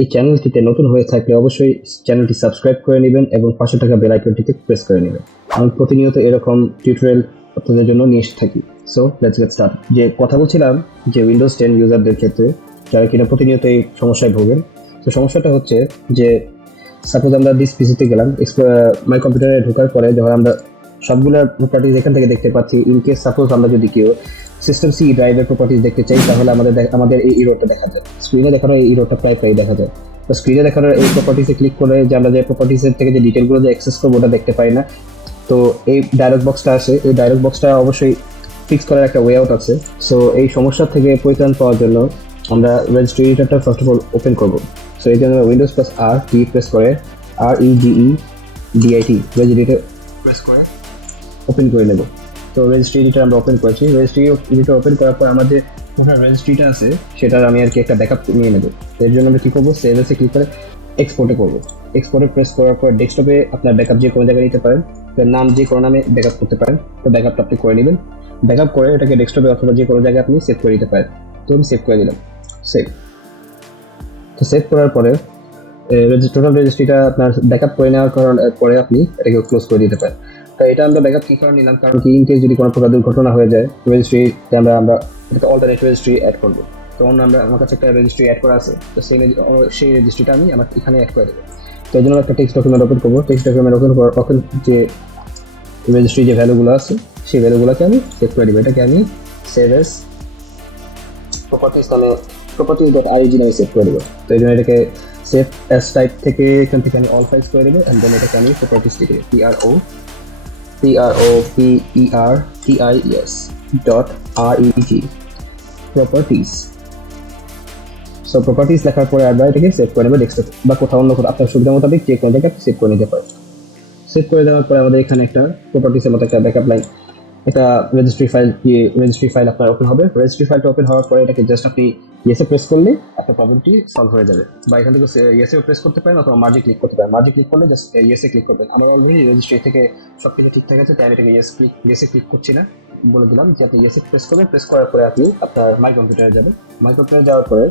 এই চ্যানেলটিতে নতুন হয়ে থাকলে অবশ্যই চ্যানেলটি সাবস্ক্রাইব করে নেবেন এবং পাশে থাকা বেল আইকনটিতে প্রেস করে নেবেন। আমি প্রতিনিয়ত এরকম টিউটোরিয়াল আপনাদের জন্য নিয়ে এসে থাকি। So let's get start. যে কথা বলছিলাম যে উইন্ডোজ 10 ইউজারদের ক্ষেত্রে যারা কিনা প্রতিনিয়ত এই সমস্যায় ভোগেন, তো সমস্যাটা হচ্ছে যে সাপোজ আমরা দিস পিসিতে গেলাম, মাই কম্পিউটারে ঢোকার পরে যখন আমরা সবগুলো প্রপার্টিজ এখান থেকে দেখতে পাচ্ছি, ইন কেস সাপোজ আমরা যদি কেউ সিস্টেম সি ড্রাইভের প্রপার্টিজ দেখতে চাই তাহলে আমাদের এই ইরোটা দেখা যায়, স্ক্রিনে দেখানো এই ইরোটা প্রায় দেখা যায়। তো স্ক্রিনে দেখানোর এই প্রপার্টিসে ক্লিক করে যে আমরা যে প্রপার্টিসের থেকে যে ডিটেলগুলো যে অ্যাক্সেস করবো ওটা দেখতে পাই না। তো এই ডায়লগ বক্সটা আসে, এই ডায়লগ বক্সটা অবশ্যই ফিক্স করার একটা ওয়ে আউট আছে। সো এই সমস্যা থেকে পরিত্রাণ পাওয়ার জন্য আমরা রেজিস্ট্রি এডিটরটা ফার্স্ট অফ অল ওপেন করবো। সো এই জন্য উইন্ডোজ প্লাস আর টি প্রেস করে REGEDIT রেজিস্ট্রি প্রেস করে ওপেন করে নেব। তো রেজিস্ট্রি এডিটর আমরা ওপেন করেছি। রেজিস্ট্রি এডিটর ওপেন করার পর আমাদের টোটাল রেজিস্ট্রিটা আছে সেটার আমি আর কি একটা ব্যাকআপ নিয়ে নেব। এর জন্য আমরা কী করবো, সেভ এসে ক্লিক করে এক্সপোর্টে করবো। এক্সপোর্টে প্রেস করার পর ডেস্কটপে আপনার ব্যাকআপ যে কোনো জায়গায় নিতে পারেন, নাম যে কোনো নামে ব্যাকআপ করতে পারেন। তো ব্যাকআপটা আপনি করে নেবেন। ব্যাকআপ করে এটাকে ডেস্কটপে অথবা যে কোনো জায়গায় আপনি সেভ করে দিতে পারেন। তো আমি সেভ করে দিলাম, সেভ। তো সেভ করার পরে টোটাল রেজিস্ট্রিটা আপনার ব্যাকআপ করে নেওয়ার পরে আপনি এটাকে ক্লোজ করে দিতে পারেন। তো এটা আমরা ব্যাকআপ কী করে নিলাম, কারণ কি ইন কেস যদি কোনো প্রকার দুর্ঘটনা হয়ে যায় রেজিস্ট্রিতে আমরা এটাকে অল্টারনেট রেজিস্ট্রি অ্যাড করবো। তখন আমার কাছে একটা রেজিস্ট্রি অ্যাড করা আছে, তো সেই রেজিস্ট্রিটা আমি আমার এখানে অ্যাড করে দেবো। তো এই জন্য একটা টেক্সট ডকুমেন্ট ওপেন করবো। টেক্সট ডকুমেন্ট ওপেন যে রেজিস্ট্রি যে ভ্যালুগুলো আছে সেই ভ্যালুগুলোকে আমি সেভ করে দেবো। এটাকে আমি সেভ এস properties.ig নামে সেভ করে দেবো। তো এই জন্য এটাকে সেভ অ্যাজ টাইপ থেকে এখান থেকে আমি অল ফাইলস করে দেবো অ্যান্ড দেন এটাকে আমি প্রপার্টিস থেকে PROPERTIES properties। সো প্রপার্টিস লেখার পরে আমরা এটাকে সেভ করে নেবো ডেস্কটপ বা কোথাও অন্য আপনার সুবিধা মোতাবেক যে কোনো জায়গায় সেভ করে নিতে পারেন। সেভ করে দেওয়ার পরে আমাদের এখানে একটা প্রপার্টিসের মতো একটা ব্যাকআপ লাইন, এটা রেজিস্ট্রি ফাইল আপনার ওপেন হবে। রেজিস্ট্রি ফাইলটা ওপেন হওয়ার পরে এটাকে জাস্ট আপনি ইয়েসে প্রেস করলে আপনার প্রবলেমটি সলভ হয়ে যাবে, বা এখান থেকে ইয়েসেও প্রেস করতে পারেন অথবা মার্জে ক্লিক করতে পারেন। মার্জে ক্লিক করলে জাস্ট ইয়েসে ক্লিক করবেন। আমার অলরেডি রেজিস্ট্রি থেকে সব কিছু ঠিকঠাক আছে, তাই আমি এটাকে ইয়েসে ক্লিক করছি না, বলে দিলাম যে আপনি ইয়েসে প্রেস করবেন। প্রেস করার পরে আপনি আপনার মাই কম্পিউটারে যাবেন। মাই কম্পিউটারে যাওয়ার পরে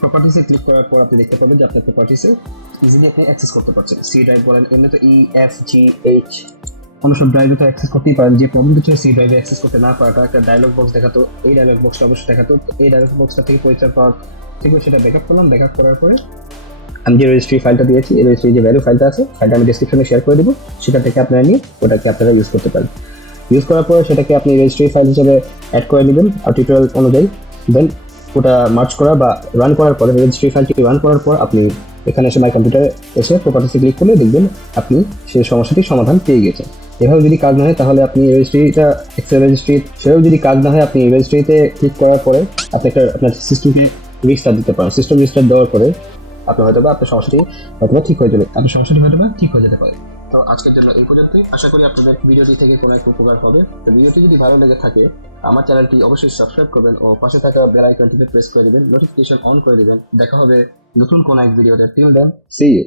প্রপার্টিসে ক্লিক করার পর আপনি দেখতে পাবেন যে আপনার প্রপার্টিসে ইজিলি আপনি অ্যাক্সেস করতে পারছেন। সি ড্রাইভ বলেন, এমনি তো EFGH কোনো সব ড্রাইভে তো অ্যাক্সেস করতেই পারেন। যে প্রবলেম কিছু সি ড্রাইভে অ্যাক্সেস করতে না পারাটা একটা ডায়লগ বক্স দেখাতো, এই ডায়লগ বক্সটা অবশ্যই দেখাতো। তো এই ডায়লগ বক্সটা থেকে পরিচয় পাওয়ার ঠিক সেটা ব্যাকআপ করলাম। ব্যাকআপ করার পরে আমি যে রেজিস্ট্রি ফাইলটা দিয়েছি, এই রেজিস্ট্রি যে ভ্যালু ফাইলটা আছে ফাইলটা আমি ডিসক্রিপশনে শেয়ার করে দেবো, সেটা থেকে আপনারা নিয়ে ওটাকে আপনারা ইউজ করতে পারেন। ইউজ করার পরে সেটাকে আপনি রেজিস্ট্রি ফাইল হিসেবে অ্যাড করে নেবেন আর টিউটোরিয়াল অনুযায়ী। দেন ওটা মার্চ করা বা রান করার পরে রেজিস্ট্রি ফাইলটি রান করার পর আপনি এখানে এসে মাই কম্পিউটারে এসে প্রপার্টিসে ক্লিক করলে দেখবেন আপনি সেই সমস্যাটির সমাধান পেয়ে গেছেন। এভাবে যদি কাজ না হয় তাহলে আপনি রেজিস্ট্রিটা এক্সেল রেজিস্ট্রি সেও যদি কাজ না হয় আপনি রেজিস্ট্রিতে ক্লিক করার পরে আপনি আপনার সিস্টেমকে রিস্টার্ট দিতে পারেন। সিস্টেম রিস্টার্ট দেওয়ার পরে আপনি হয়তো বা আপনার সমস্যাটি হয়তো ঠিক হয়ে যাবে, আপনার সমস্যাটি হয়তো বা ঠিক হয়ে যেতে পারে। তো আজকের জন্য এই পর্যন্তই। আশা করি আপনাদের ভিডিওটি থেকে কোনো একটা উপকার হবে। তো ভিডিওটি যদি ভালো লেগে থাকে আমার চ্যানেলটি অবশ্যই সাবস্ক্রাইব করবেন ও পাশে থাকা বেল আইকনটিতে প্রেস করে দেবেন, নোটিফিকেশন অন করে দেবেন। দেখা হবে নতুন কোনো এক ভিডিওতে। Till then, see you.